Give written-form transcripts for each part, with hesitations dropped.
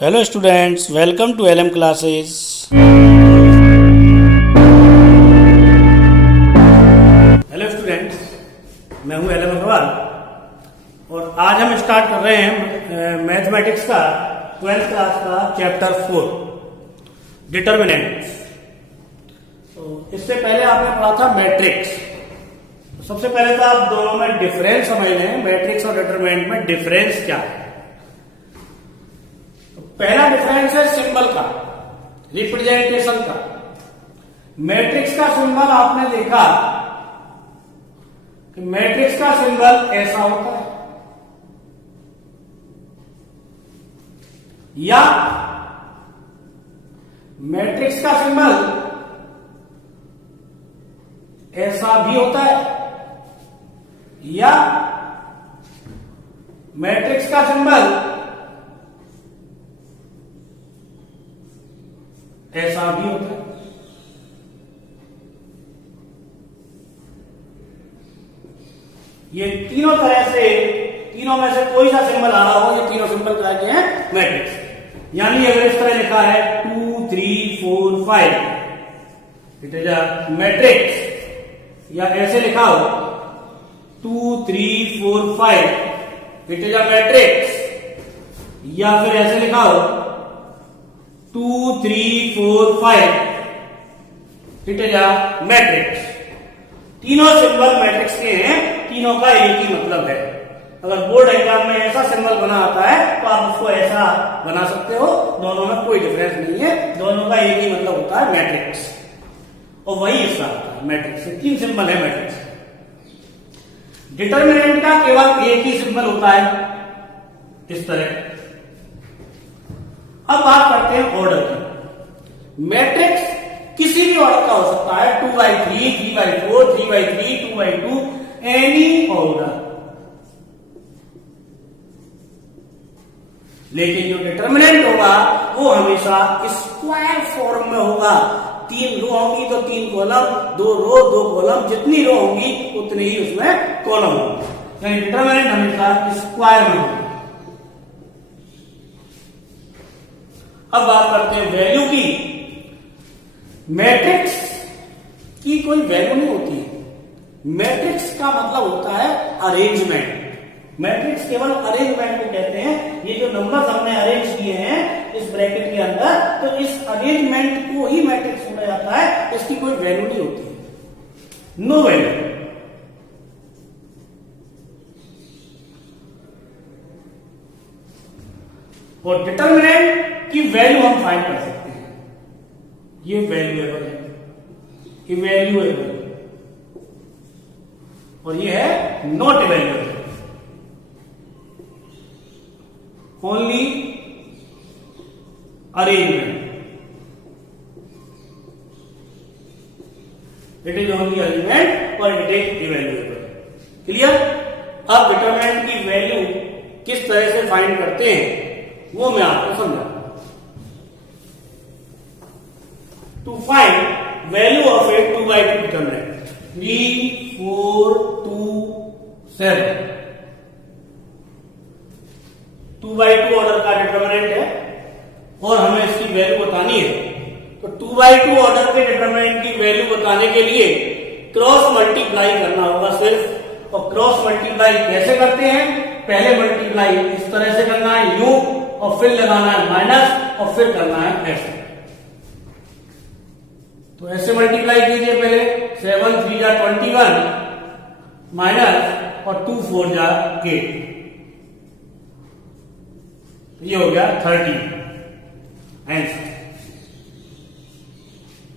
Hello students, welcome to LM classes. Hello students, मैं हूं LM Agarwal और आज हम स्टार्ट कर रहे हैं मैथमेटिक्स का 12th क्लास का चैप्टर 4 डिटर्मिनेंट्स। तो इससे पहले आपने पढ़ा था मैट्रिक्स। तो सबसे पहले तो आप दोनों में डिफरेंस समझ लें, मैट्रिक्स और डिटर्मिनेंट में डिफरेंस क्या है। पहला डिफरेंस है सिंबल का, रिप्रेजेंटेशन का। मैट्रिक्स का सिंबल आपने देखा कि मैट्रिक्स का सिंबल ऐसा होता है, या मैट्रिक्स का सिंबल ऐसा भी होता है, या मैट्रिक्स का सिंबल ऐसा भी होता है। ये तीनों तरह से, तीनों में से कोई सा सिंबल आ रहा हो, ये तीनों सिंबल कहते हैं मैट्रिक्स। यानी अगर इस तरह लिखा है 2 3 4 5, इट इज अ मैट्रिक्स। या ऐसे लिखा हो 2 3 4 5, इट इज अ मैट्रिक्स। या फिर ऐसे लिखा हो 2 3 4 5, इट इज अ मैट्रिक्स। तीनों सिंबल मैट्रिक्स के हैं, तीनों का एक ही मतलब है। अगर बोर्ड एग्जाम में ऐसा सिंबल बना आता है तो आप उसको ऐसा बना सकते हो, दोनों में कोई डिफरेंस नहीं है, दोनों का एक ही मतलब होता है मैट्रिक्स। और वही इसका होता है मैट्रिक्स। तीन सिंबल है मैट्रिक्स। डिटर्मिनेंट का केवल एक ही सिंबल होता है, इस तरह। अब बात करते हैं ऑर्डर की। मैट्रिक्स किसी भी ऑर्डर का हो सकता है, 2x3, 3x4, 3x3, 2x2, any order. लेकिन जो डिटर्मिनेंट होगा वो हमेशा स्क्वायर फॉर्म में होगा। 3 रो होंगी तो 3 कॉलम, 2 रो 2 कॉलम, जितनी रो होंगी उतने ही उसमें कॉलम होंगे। यानी डिटर्मिनेंट हमेशा स्क्वायर में होगा। अब बात करते हैं वैल्यू की। मैट्रिक्स की कोई वैल्यू नहीं होती है। मैट्रिक्स का मतलब होता है अरेंजमेंट। मैट्रिक्स केवल अरेंजमेंट को कहते हैं। ये जो नंबर्स हमने अरेंज किए हैं इस ब्रैकेट के अंदर, तो इस अरेंजमेंट को ही मैट्रिक्स बोला जाता है। इसकी कोई वैल्यू नहीं होती है, नो वैल्यू। और डिटर्मिनेंट की वैल्यू हम फाइंड कर सकते हैं। ये वैल्यूएबल है, इवैल्यूएबल, और ये है not evaluable. Only arrangement, it is only arrangement और इट इज इवैल्यूएबल। क्लियर? अब डिटर्मिनेंट की वैल्यू किस तरह से फाइंड करते हैं वो मैं आपको समझाऊंगा। To find value of a 2x2 determinant, 3 4 2 7, 2x2 order का डिटर्मिनेंट है और हमें इसकी वैल्यू बतानी है। तो 2x2 ऑर्डर के डिटर्मिनेंट की वैल्यू बताने के लिए क्रॉस मल्टीप्लाई करना होगा सिर्फ। और क्रॉस मल्टीप्लाई कैसे करते हैं? पहले मल्टीप्लाई इस तरह से करना है, यू, और फिर लगाना है माइनस, और फिर करना है ऐसे। तो ऐसे मल्टीप्लाई कीजिए पहले। 7 3 जा 21 माइनस, और 2 4 जा 8, ये हो गया 30 आंसर।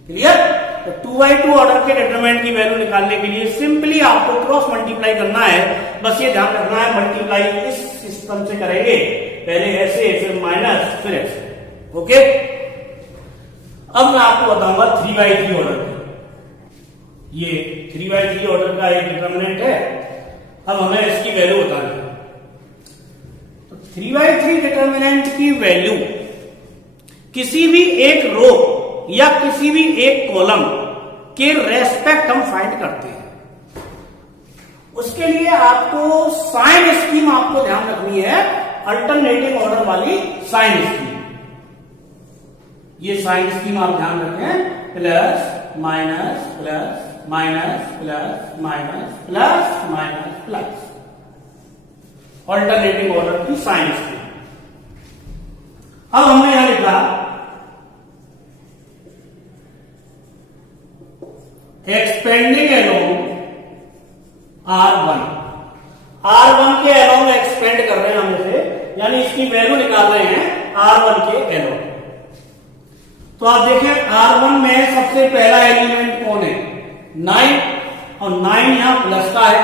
क्लियर? तो 2x2 ऑर्डर के डिटरमिनेंट की वैल्यू निकालने के लिए सिंपली आपको क्रॉस मल्टीप्लाई करना है। बस ये ध्यान रखना है, मल्टीप्लाई इस सिस्टम से करेंगे, पहले ऐसे, फिर माइनस, फिर ऐसे। ओके? अब मैं आपको बताऊंगा 3x3 ऑर्डर का। ये 3x3 ऑर्डर का एक डिटर्मिनेंट है। अब हमें इसकी वैल्यू बतानी है। तो 3x3 डिटर्मिनेंट की वैल्यू किसी भी एक रो या किसी भी एक कॉलम के रेस्पेक्ट हम फाइंड करते हैं। उसके लिए आपको साइन स्कीम आपको ध्यान रखनी है, अल्टरनेटिंग ऑर्डर वाली साइन स्कीम। ये साइन स्कीम आप ध्यान रखें, plus minus plus minus plus minus plus minus plus, alternating order की साइन स्कीम। अब हमने यहां लिखा एक्सपेंडिंग एलोंग R1, R1 के एलोंग एक्सपेंड कर रहे हैं हम इसे, यानी इसकी वैल्यू निकाल रहे हैं R1 के एलोंग। तो आप देखें R1 में सबसे पहला एलिमेंट कौन है, 9, और 9 यहां प्लस का है।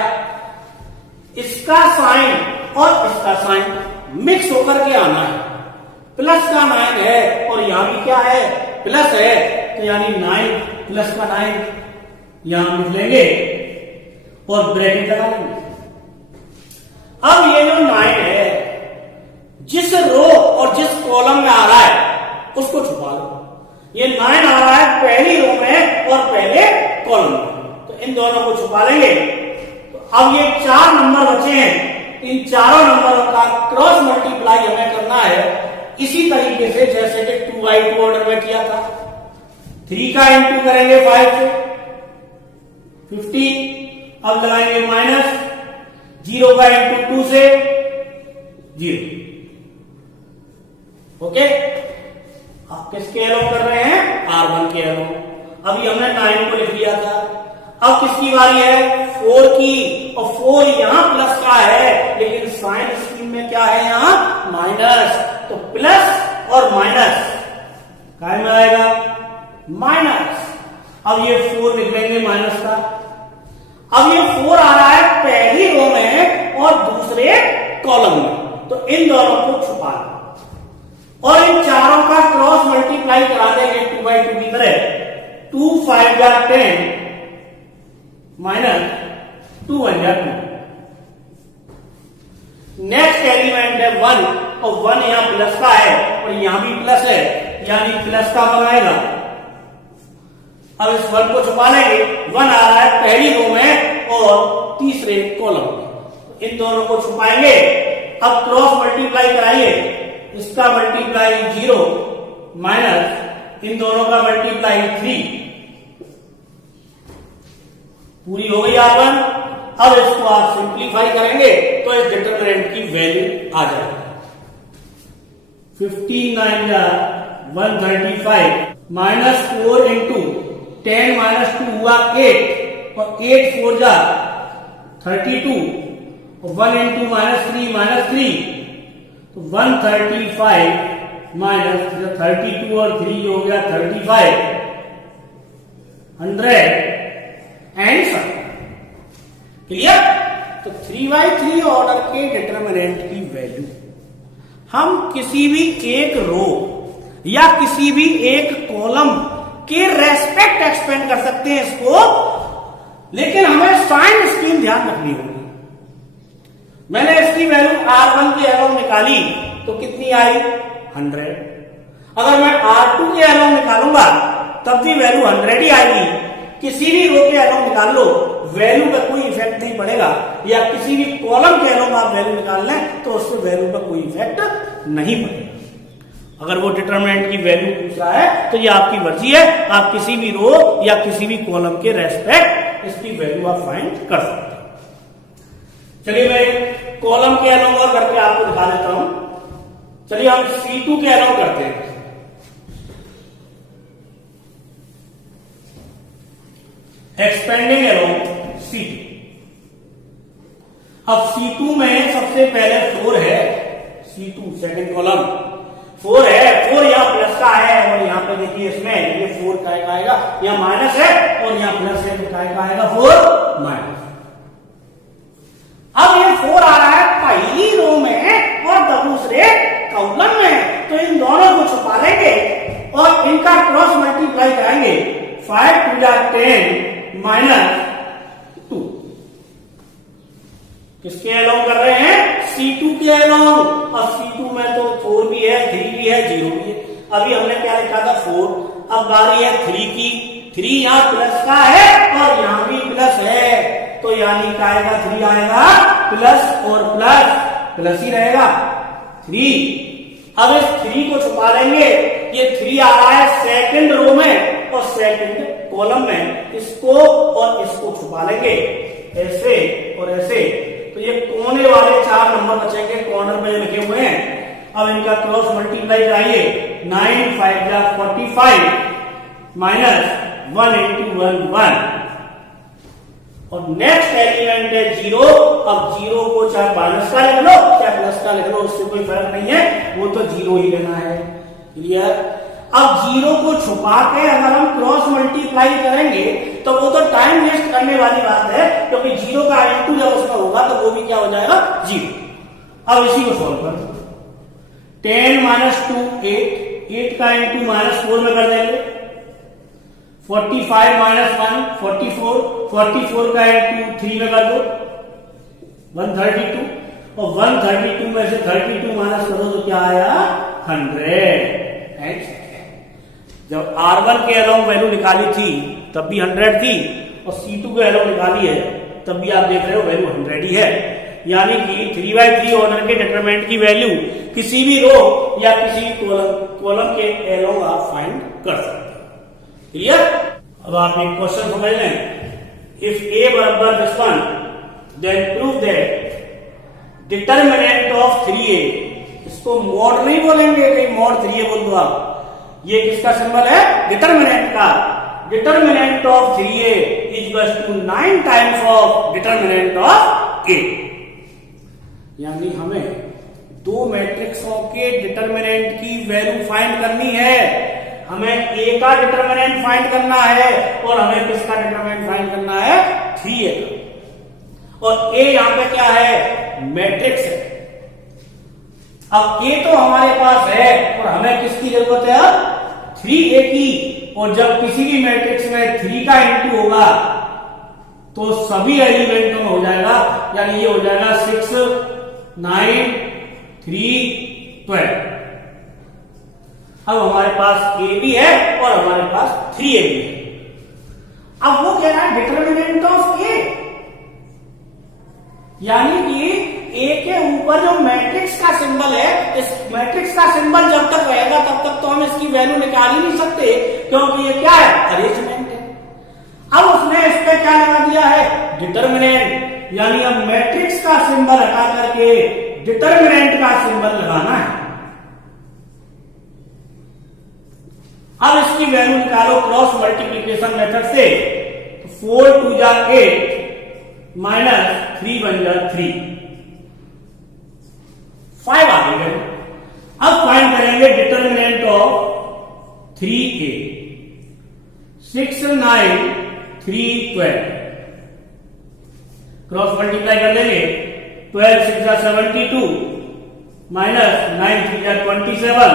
इसका साइन और इसका साइन मिक्स होकर के आना है, प्लस का 9 है और यहां भी क्या है, प्लस है, तो यानी 9 प्लस का 9 यहां लिख लेंगे और ब्रैकेट लगा लेंगे। अब ये जो 9 है जिस रो और जिस कॉलम में आ रहा है उसको छुपा लो। ये 9 आ रहा है पहली रो में और पहले कॉलम में, तो इन दोनों को छुपा लेंगे। तो अब ये 4 नंबर बचे हैं, इन चारों नंबरों का क्रॉस मल्टीप्लाई हमें करना है इसी तरीके से जैसे कि 2x2 ऑर्डर में किया था। 3 का इंटू करेंगे 5 से 50, अब लगाएंगे माइनस, 0 का इंटू 2 से 0। ओके, आप किसके एलोंग कर रहे हैं, R1 के एलोंग। अभी हमने 9 को लिख लिया था, अब किसकी बारी है, 4 की, और 4 यहां प्लस का है लेकिन साइन स्कीम में क्या है यहां माइनस, तो प्लस और माइनस काय में आएगा, माइनस। अब ये 4 लिख लेंगे माइनस का। अब ये 4 आ रहा है पहली रो में और दूसरे कॉलम में, तो इन दोनों को छुपा लो और इन चारों का क्रॉस मल्टीप्लाई करा देंगे 2x2 की तरह। 2 5 या 10 माइनस 2 1 या 2। नेक्स्ट एलिमेंट है 1, और 1 यहां प्लस का है और यहां भी प्लस है, यानी प्लस का 1 आएगा। अब इस 1 को छुपा लेंगे, 1 आ रहा है पहली रो में और तीसरे कॉलम में, इन दोनों को छुपाएंगे। अब क्रॉस मल्टीप्लाई कराइए, इसका मल्टीप्लाई 0 माइनस इन दोनों का मल्टीप्लाई 3, पूरी हो गई R1। अब इसको आप सिंप्लीफाई करेंगे तो इस डिटरमिनेंट की वैल्यू आ जाएगी। 59 या 135 माइनस 4 इंटू 10 माइनस 2 हुआ 8, और 8 4 जा 32, और 1 इंटू माइनस 3 तो 135 माइनस 32 और 3 हो गया 35, 100 क्लियर। तो 3x3 ऑर्डर के डिटरमिनेंट की वैल्यू हम किसी भी एक रो या किसी भी एक कॉलम के रेस्पेक्ट एक्सपेंड कर सकते हैं इसको, लेकिन हमें साइन स्कीम ध्यान रखनी होगी। मैंने इसकी वैल्यू R1 के एलोंग निकाली तो कितनी आई, 100। अगर मैं R2 के एलोंग निकालूंगा तब भी वैल्यू 100 ही आएगी। किसी भी रो के एलोंग निकाल लो, वैल्यू का कोई इफेक्ट नहीं पड़ेगा, या किसी भी कॉलम के एलोंग आप वैल्यू निकाल लें तो उससे वैल्यू का कोई इफेक्ट नहीं पड़ेगा। अगर वो डिटरमिनेंट की वैल्यू पूछ रहा है तो ये आपकी मर्जी है, आप किसी भी रो या किसी भी कॉलम के रेस्पेक्ट इसकी वैल्यू आप फाइंड कर सकते हैं। चलिए मैं कॉलम के एलोंग और करके आपको दिखा देता हूं। चलिए हम C2 के एलोंग करते हैं। Expanding along C2। अब C2 में सबसे पहले 4 है, C2 सेकंड कॉलम 4 है, 4 यहां प्लस का है और यहां पे देखिए इसमें ये 4 काय का आएगा, यहां माइनस है और यहां प्लस है तो काय का आएगा 4 माइनस। अब ये 4 आ रहा है पहली रो में और दूसरे कॉलम में, तो इन दोनों को छुपा लेंगे और इनका क्रॉस मल्टीप्लाई कराएंगे। 5 2 जा 10 माइनस 2 किसके एलोंग कर रहे हैं, C2 के एलोंग। और C2 में तो 4 भी है, 3 भी है, 0 भी है। अभी हमने क्या लिखा था 4, अब बारी है 3 की। 3 यहां प्लस का है और यहां भी प्लस है, तो यानी क्या आएगा, 3 आएगा, प्लस और प्लस प्लस ही रहेगा 3। अब इस 3 को छुपा लेंगे ये 3 आ रहा है सेकंड रो में और सेकंड कॉलम में, इसको और इसको छुपा लेंगे ऐसे और ऐसे, तो ये कोने वाले 4 नंबर बचेंगे कॉर्नर में लिखे हुए हैं। अब इनका क्रॉस मल्टीप्लाई कराइए, 9 5 जा 45 माइनस 1 into 1 1, और नेक्स्ट एलिमेंट है 0। अब 0 को चाहे माइनस का लिख लो चाहे प्लस का लिख लो, उससे कोई फर्क नहीं है, वो तो 0 ही लेना है। क्लियर? अब 0 को छुपा के अगर हम क्रॉस मल्टीप्लाई करेंगे तो वो तो टाइम वेस्ट करने वाली बात है, क्योंकि 0 का इंटू जब उसमें होगा तो वो भी क्या हो जाएगा 0। अब इसी को सॉल्व करो, 10 माइनस 2 8 का इंटू -4 में कर देंगे, 45 माइनस 1 44 का इंटू 3 में कर दो 132, और 132 में से 32 माइनस करो तो क्या आया 100। जब R1 के अलोंग वैल्यू निकाली थी तब भी 100 थी, और C2 के अलोंग निकाली है तब भी आप देख रहे हो वैल्यू 100 ही है। यानी कि 3/3 ऑर्डर के डिटरमिनेंट की वैल्यू किसी भी रो या किसी भी कॉलम के अलोंग आप फाइंड कर सकते हो। क्लियर? अब आप एक क्वेश्चन समझ लें, इफ A बराबर this one then prove that determinant of 3A, इसको मॉड नहीं बोलेंगे, कहीं मॉड 3A बोल दो आप, ये किसका सिंबल है डिटरमिनेंट का, determinant of 3A is equal to 9 times of determinant of A। यानी हमें दो मैट्रिक्सों के डिटरमिनेंट की वैल्यू फाइंड करनी है, हमें A का डिटरमिनेंट फाइंड करना है और हमें किसका डिटरमिनेंट फाइंड करना है 3A का, और A यहां पे क्या है मैट्रिक्स है। अब A तो हमारे पास है और हमें किसकी जरूरत है अब 3A की, और जब किसी भी मैट्रिक्स में 3 का इंटू होगा तो सभी एलिमेंटों में हो जाएगा, यानी ये हो जाएगा 6 9 3 12। अब हमारे पास A भी है और हमारे पास 3A भी है। अब वो कह रहा है डिटरमिनेंट ऑफ A, यानी कि A के ऊपर जो मैट्रिक्स का सिंबल है, इस मैट्रिक्स का सिंबल जब तक रहेगा तब तक तो हम इसकी वैल्यू निकाल ही नहीं सकते, क्योंकि ये क्या है अरेंजमेंट है। अब उसने इस पे क्या लगा दिया है डिटरमिनेंट, यानी अब मैट्रिक्स का सिंबल हटा करके डिटरमिनेंट का सिंबल लगाना है। अब इसकी वैल्यू निकालो क्रॉस मल्टीप्लीकेशन मेथड से, तो 4 2 जा 8 माइनस 3 1 जा 3 5 आ गई। अब फाइंड करेंगे determinant of 3A, 6 9 3 12, cross multiply कर देंगे, 12 6 जा 72 माइनस 9 3 जा 27।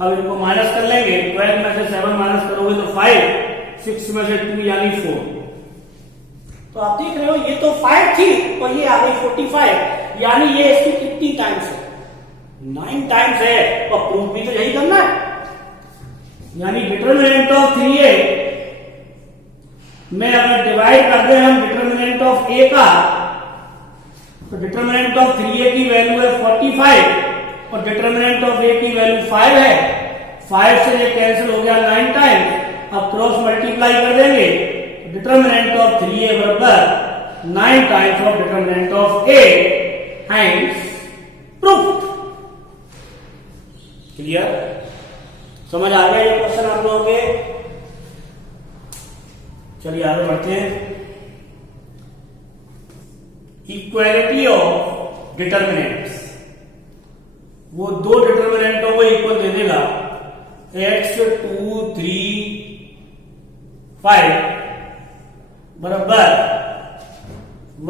अब इनको माइनस कर लेंगे, 12 में से 7 माइनस करोगे तो 5, 6 में से 2 यानी 4। तो आप देख रहे हो ये तो 5 थी और ये आ गई 45, यानी ये इसकी कितनी टाइम्स है 9 टाइम्स है, और प्रूफ भी तो यही करना है। यानी डिटरमिनेंट ऑफ 3A में अगर डिवाइड कर दें हम डिटरमिनेंट ऑफ A का, तो डिटरमिनेंट ऑफ 3A की वैल्यू है 45 और डिटरमिनेंट ऑफ A की वैल्यू 5 है। 5 से ये कैंसिल हो गया 9 टाइम्स। अब क्रॉस मल्टीप्लाई कर देंगे, डिटरमिनेंट ऑफ 3A बराबर 9 times of determinant of A, hence proof. Clear? समझ आ गया ये क्वेश्चन आप लोगों के? चलिए आगे बढ़ते हैं। इक्वालिटी ऑफ डिटरमिनेंट्स, वो दो डिटरमिनेंटों को इक्वल दे देगा, x 2 3 5 बराबर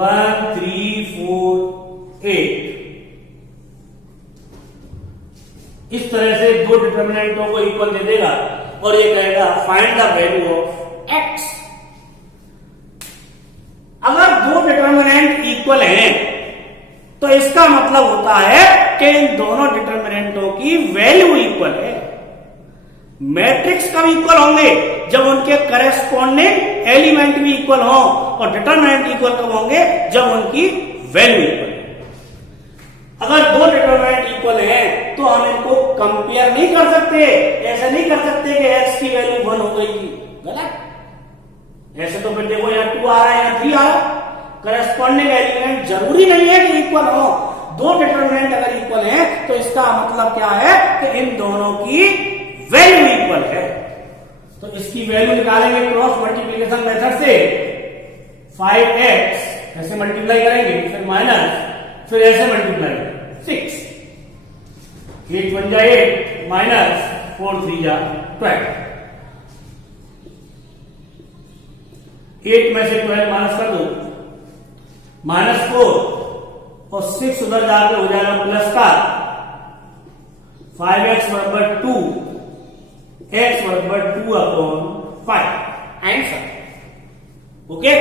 1 3 4 8। इस तरह से दो डिटरमिनेंटों को इक्वल दे देगा और ये कहेगा find the value of x। अगर दो डिटरमिनेंट इक्वल हैं तो इसका मतलब होता है कि इन दोनों डिटरमिनेंटों की वैल्यू इक्वल है। मैट्रिक्स कब इक्वल होंगे? जब उनके करेस्पॉन्डिंग एलिमेंट भी इक्वल हो, और डिटरमिनेंट इक्वल कब होंगे? जब उनकी वैल्यू इक्वल है। अगर दो डिटरमिनेंट इक्वल हैं तो हम इनको कंपेयर नहीं कर सकते, ऐसे नहीं कर सकते कि x की वैल्यू 1 हो गई, गलत। ऐसे तो फिर देखो यहाँ 2 आ रहा है, यहाँ 3 आ रहा है। करस्पॉन्डिंग एलिमेंट जरूरी नहीं है कि इक्वल हो, दो डिटरमिनेंट अगर इक्वल है तो इसका मतलब क्या है कि इन दोनों की वैल्यू इक्वल है। तो इसकी वैल्यू निकालेंगे क्रॉस मल्टीप्लिकेशन मेथड से। 5x ऐसे मल्टीप्लाई करेंगे, फिर माइनस, फिर ऐसे मल्टीप्लाई 6, 8 1 जा 8 माइनस 4 3 जा 12, 8 में से 12 माइनस कर दो, -4 और 6 उधर जाके हो जाएगा प्लस का 5x बराबर 2, x बराबर 2/5 आंसर। ओके